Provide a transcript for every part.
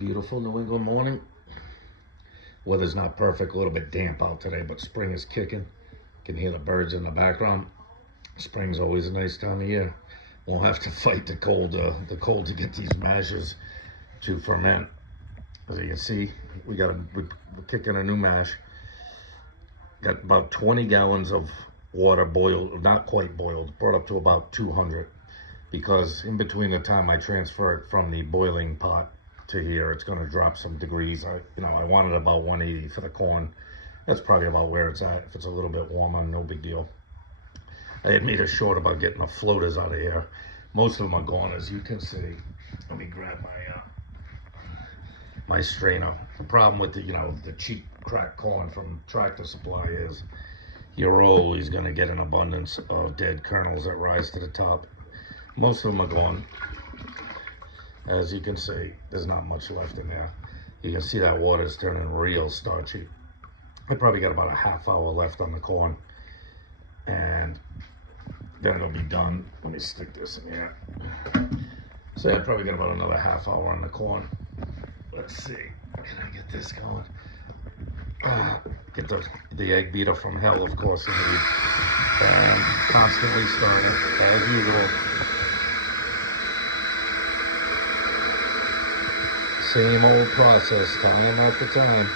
beautiful New England morning. Weather's not perfect, a little bit damp out today, but spring is kicking. Can hear the birds in the background. Spring's always a nice time of year. Won't have to fight the cold to get these mashes to ferment. As you can see, we're kicking a new mash. Got about 20 gallons of water boiled, not quite boiled, brought up to about 200, because in between the time I transfer it from the boiling pot to here, it's going to drop some degrees. I wanted about 180 for the corn. That's probably about where it's at. If it's a little bit warmer, no big deal. I had made a short about getting the floaters out of here. Most of them are gone, as you can see. Let me grab my strainer. The problem with the cheap cracked corn from Tractor Supply is you're always going to get an abundance of dead kernels that rise to the top. Most of them are gone. As you can see, there's not much left in there. You can see that water is turning real starchy. I probably got about a half hour left on the corn, and then it'll be done. Let me stick this in here. So I probably got about another half hour on the corn. Let's see, can I get this going? Get the egg beater from hell, of course, you need. And constantly stirring it, as usual. Same old process, time after time.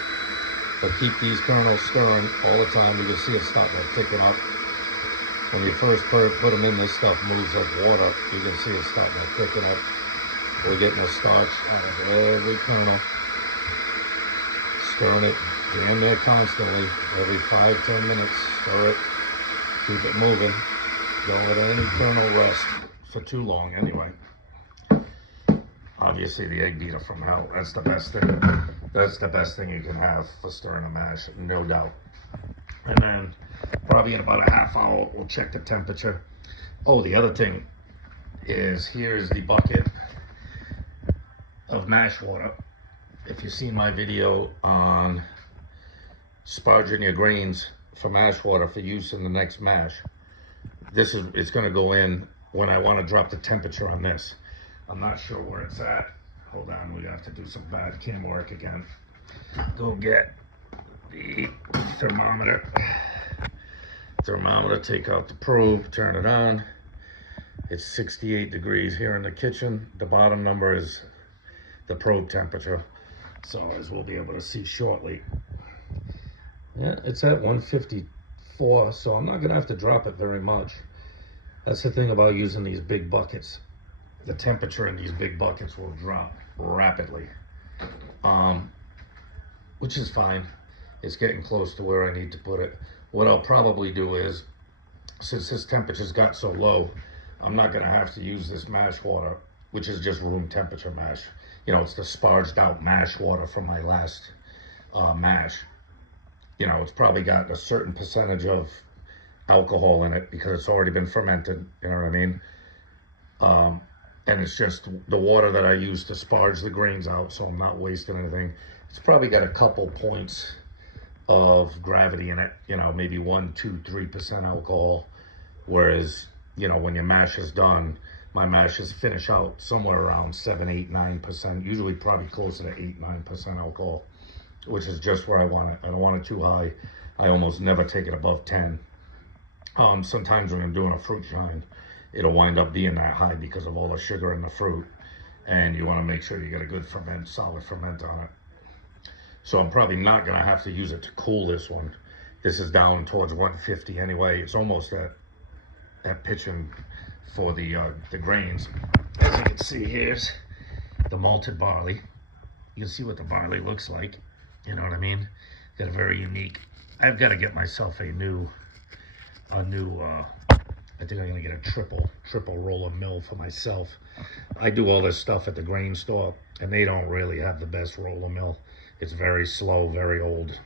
But keep these kernels stirring all the time. You can see it starting to thicken up. When you first put them in, this stuff moves like water. You can see it starting to thicken up. We're getting the starch out of every kernel. Stirring it damn near constantly. Every 5-10 minutes, stir it. Keep it moving. Don't let any kernel rest for too long anyway. Obviously the egg beater from hell, that's the best thing. That's the best thing you can have for stirring a mash, no doubt. And then probably in about a half hour, we'll check the temperature. Oh, the other thing is, here's the bucket of mash water. If you've seen my video on sparging your grains for mash water for use in the next mash, it's going to go in when I want to drop the temperature on this. I'm not sure where it's at. Hold on, we have to do some bad cam work again. Go get the thermometer. Take out the probe, turn it on. It's 68 degrees here in the kitchen. The bottom number is the probe temperature. So as we'll be able to see shortly. Yeah, it's at 154, so I'm not gonna have to drop it very much. That's the thing about using these big buckets. The temperature in these big buckets will drop rapidly, which is fine. It's getting close to where I need to put it. What I'll probably do is, since this temperature's got so low, I'm not gonna have to use this mash water, which is just room temperature mash. It's the sparged out mash water from my last mash. It's probably got a certain percentage of alcohol in it because it's already been fermented, you know what I mean? And it's just the water that I use to sparge the grains out, so I'm not wasting anything. It's probably got a couple points of gravity in it, maybe 1, 2, 3% alcohol. Whereas, when your mash is done, my mashes finish out somewhere around 7, 8, 9%, usually probably closer to 8, 9% alcohol, which is just where I want it. I don't want it too high. I almost never take it above 10. Sometimes when I'm doing a fruit shine, it'll wind up being that high because of all the sugar in the fruit, and you want to make sure you get a good solid ferment on it. So I'm probably not going to have to use it to cool this one. This is down towards 150 anyway. It's almost at pitching for the grains. As you can see, here's the malted barley. You can see what the barley looks like. You know what I mean? Got a very unique. I've got to get myself a new. I think I'm gonna get a triple roller mill for myself. I do all this stuff at the grain store, and they don't really have the best roller mill. It's very slow, very old.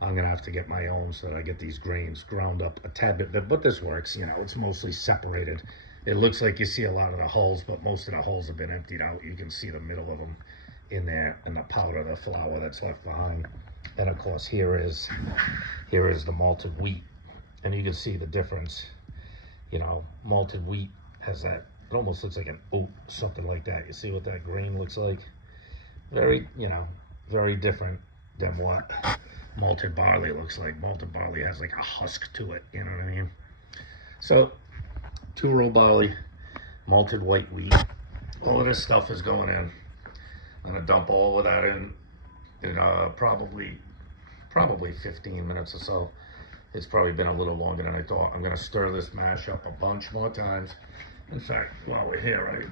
I'm gonna have to get my own so that I get these grains ground up a tad bit, but this works. It's mostly separated. It looks like you see a lot of the hulls, but most of the hulls have been emptied out. You can see the middle of them in there, and the powder, the flour that's left behind. And of course, here is the malted wheat, and you can see the difference. Malted wheat has that, it almost looks like an oat, something like that. You see what that grain looks like? Very, very different than what malted barley looks like. Malted barley has like a husk to it, you know what I mean? So, 2-row barley, malted white wheat. All of this stuff is going in. I'm gonna dump all of that in probably 15 minutes or so. It's probably been a little longer than I thought. I'm gonna stir this mash up a bunch more times. In fact, while we're here,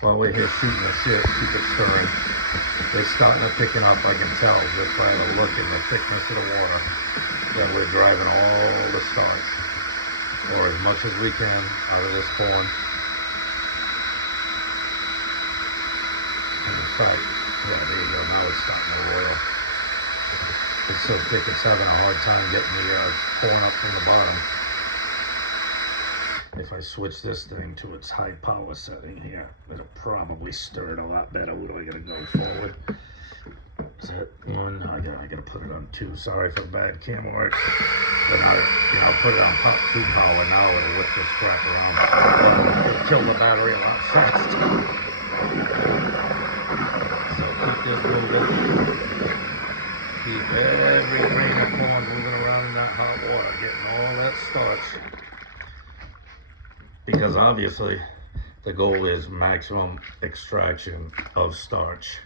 while we're here shooting the shit, keep it stirring. It's starting to thicken up, I can tell, just by the look and the thickness of the water, that we're driving all the starch, or as much as we can, out of this corn. And in fact, yeah, there you go, now it's starting to roil. It's so thick, it's having a hard time getting the corn up from the bottom. If I switch this thing to its high power setting here, it'll probably stir it a lot better. What do I gotta go forward? Is that 1? I gotta put it on 2. Sorry for bad camera work. But now, put it on 2 power. Now it'll whip this crap around. It'll kill the battery a lot faster. So keep this moving. Keep every grain of corn moving around in that hot water, getting all that starch. Because obviously the goal is maximum extraction of starch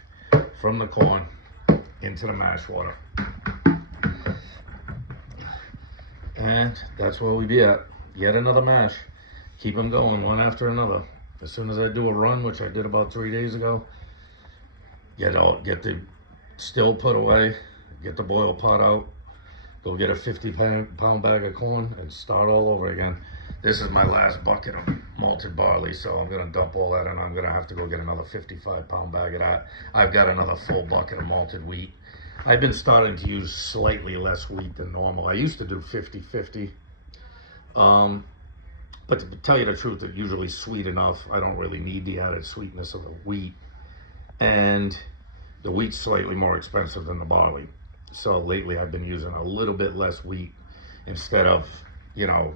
from the corn into the mash water. And that's where we be at. Yet another mash. Keep them going one after another. As soon as I do a run, which I did about 3 days ago, get the still put away, get the boil pot out, go get a 50-pound bag of corn and start all over again. This is my last bucket of malted barley, so I'm gonna dump all that and I'm gonna have to go get another 55-pound bag of that. I've got another full bucket of malted wheat. I've been starting to use slightly less wheat than normal. I used to do 50-50. But to tell you the truth, it's usually sweet enough. I don't really need the added sweetness of the wheat. And the wheat's slightly more expensive than the barley. So lately I've been using a little bit less wheat instead of,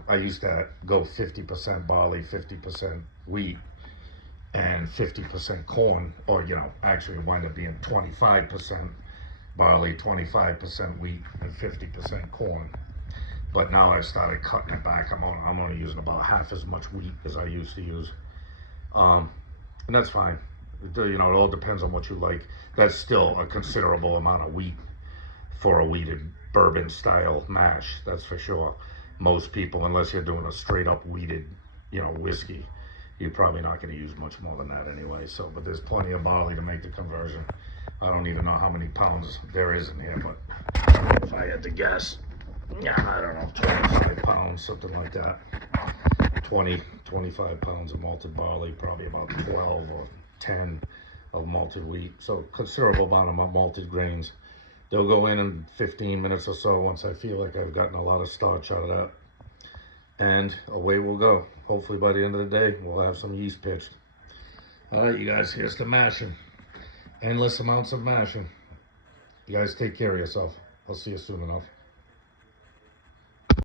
I used to go 50% barley, 50% wheat, and 50% corn, or, actually it wound up being 25% barley, 25% wheat, and 50% corn. But now I've started cutting it back. I'm only using about half as much wheat as I used to use. And that's fine. It all depends on what you like. That's still a considerable amount of wheat for a wheated bourbon style mash, that's for sure. Most people, unless you're doing a straight up wheated, whiskey, you're probably not going to use much more than that anyway. So, but there's plenty of barley to make the conversion. I don't even know how many pounds there is in here, but if I had to guess, I don't know, 25 pounds, something like that. 25 pounds of malted barley, probably about 12 or 10 of malted wheat. So considerable amount of malted grains. They'll go in 15 minutes or so once I feel like I've gotten a lot of starch out of that. And away we'll go. Hopefully by the end of the day, we'll have some yeast pitched. All right, you guys, here's the mashing. Endless amounts of mashing. You guys take care of yourself. I'll see you soon enough.